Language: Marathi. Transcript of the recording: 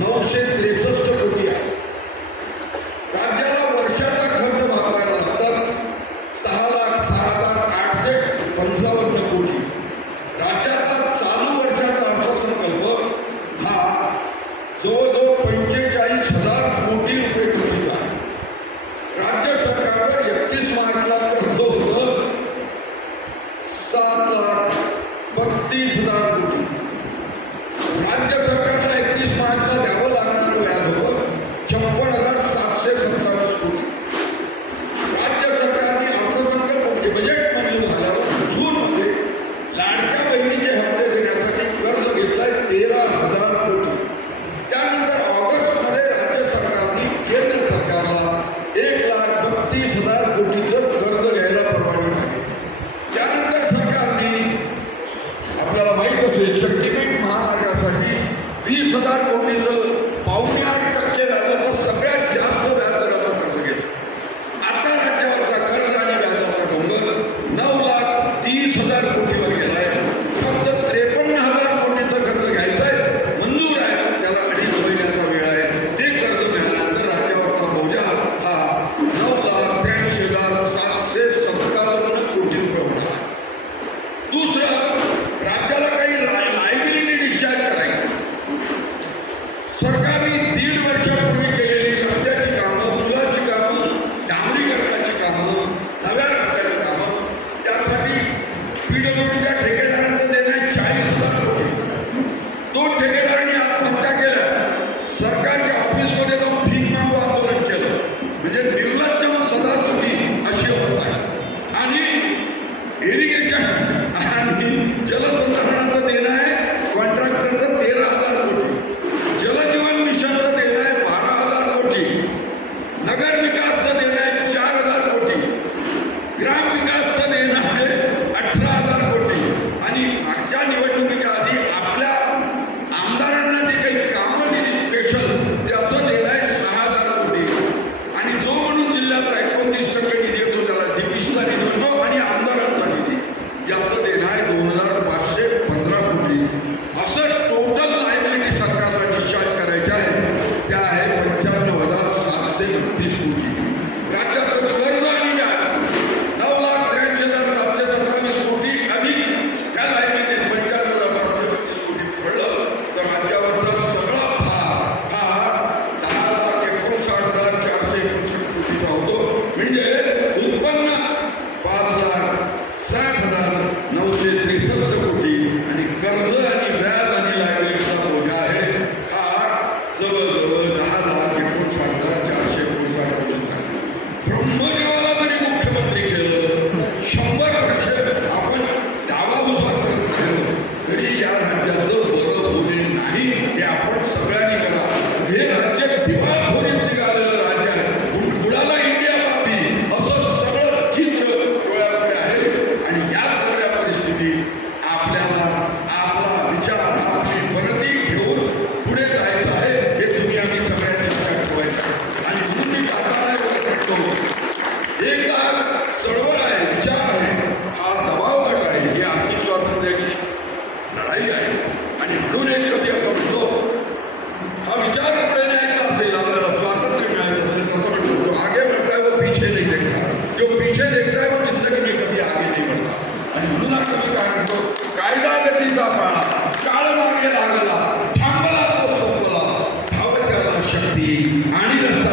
963 कोटी आहे. राज्याला वर्षाचा खर्च भागवायला लागतात 6,06,855 कोटी. राज्याचा चालू वर्षाचा अर्थसंकल्प हा जवळजवळ 45,000 कोटी रुपये खर्च आहे. राज्य सरकारवर 31 मार्चला कर्ज होतं 7,32,000 कोटी. राज्य सरकारला 31 मार्चला द्यावं लागणारं व्याज होतं 56,727 कोटी. राज्य सरकारने अर्थसंकल्प म्हणजे बजेट मंजूर झाल्यावर जूनमध्ये लाडक्या बहिणीचे हप्ते देण्यासाठी कर्ज घेतलाय 13,000 कोटी. त्यानंतर ऑगस्टमध्ये राज्य सरकारने केंद्र सरकारला 1,32,000 कोटीचं कर्ज घ्यायला परवानगी मागितली. त्यानंतर सरकारने आपल्याला माहीत असेल शक्तीपीठ महामार्गासाठी 20,000 कोटीचं 5.8% व्याजाचं सगळ्यात जास्त व्याजदराचं कर्ज घेतलं. आता राज्यावरचा कर्ज आणि व्याजाचा डोंगर 9,30,000 कोटीवर गेलाय. फक्त 53,000 कोटीचं कर्ज घ्यायचं आहे, मंजूर आहे, त्याला 2.5 महिन्याचा वेळ आहे. ते कर्ज मिळाल्यानंतर राज्यावरचा बोजा हा 9,83,757 कोटी रुपये होणार आहे. दुसरं, राज्याला काही लायबिलिटी डिस्चार्ज करायची. सरकारने 1.5 वर्षापूर्वी केलेली रस्त्याची कामं, पुलाची कामं, डांबरीकरणाची कामं, नव्या रस्त्याची कामं, त्यासाठी PWDच्या ठेकेदारांचं देणं आहे 40,000 कोटी. 2 ठेकेदारांनी आत्महत्या केल्या. सरकारच्या ऑफिसमध्ये जाऊन भीक मागू आंदोलन केलं. म्हणजे निर्लज्ज सदासुखी अशी अवस्था आहे. आणि इरिगेशन आणि जलसंधारणाचं देणं आहे कॉन्ट्रॅक्टरचं 13,000 कोटी. जलजीवन मिशनचं देणं आहे 12,000 कोटी. नगर विकासचं देणं आहे 4,000 कोटी. ग्रामविकासचं देणं आहे 18,000 कोटी. आणि मागच्या निवडणुकीच्या आधी आपल्या आमदारांना जी काही कामं दिली स्पेशल त्याचं देणं आहे 6,000 कोटी. आणि जो म्हणून जिल्ह्याचा 29% निधी येतो त्याला DPCचा निधी होतो आणि आमदारांचा निधी याचं देणं आहे 2,515 कोटी. असं टोटल लायबिलिटी सरकारला डिस्चार्ज करायचे आहे त्या आहे 95,732 कोटी. राज्याचं कर्ज आणि व्याज 9,83,727 कोटी अधिक त्या लायबिलिटीत 95,732 कोटी पडलं तर राज्यावरचा सगळा भार हा 10,59,429 कोटीचा होतो. म्हणजे उत्पन्न 5,60,963 कोटी आणि कर्ज आणि व्याज आणि लायबिलिटीचा बोजा आहे हा जवळजवळ 10,59,429 कोटी. ब्रह्मदेवाला जरी मुख्यमंत्री केलं 100 वर्ष आपण दावा उभा करत राहिलो तरी या राज्याचं बरं होणे नाही. हे आपण सगळ्यांनी करा. हे राज्य दिवाळखोरीत निघालेलं राज्य आहे. बुडाला इंडिया बाबी असं सगळं चित्र डोळ्यापुढे आहे. आणि या सगळ्या परिस्थितीत आपल्याला आपला विचार आपली बनती घेऊन पुढे जायचं आहे. हे तुम्ही आम्ही सगळ्यांनी लक्षात ठेवायचं आहे. आणि म्हणून मी सरकारला म्हणतो एकदा चळवळ आहे, विचार आहे, हा दबाव गट आहे, ही आर्थिक स्वातंत्र्याची लढाई आहे. आणि म्हणून एक कधी असं म्हणतो हा विचार पुढे न्यायचा असेल, आपल्याला स्वातंत्र्य मिळायचं असेल तसं म्हणतो जो आगे बढ़ता है वो पीछे नहीं देखता, जो पीछे देखता है वो जिंदगी में कभी आगे नहीं बढ़ता. आणि म्हणून कधी काय म्हणतो कायदा गतीचा पाळा, काळ मागे लागला, थांबला तो संपला, धावत त्याला शक्ती आणि रस्ता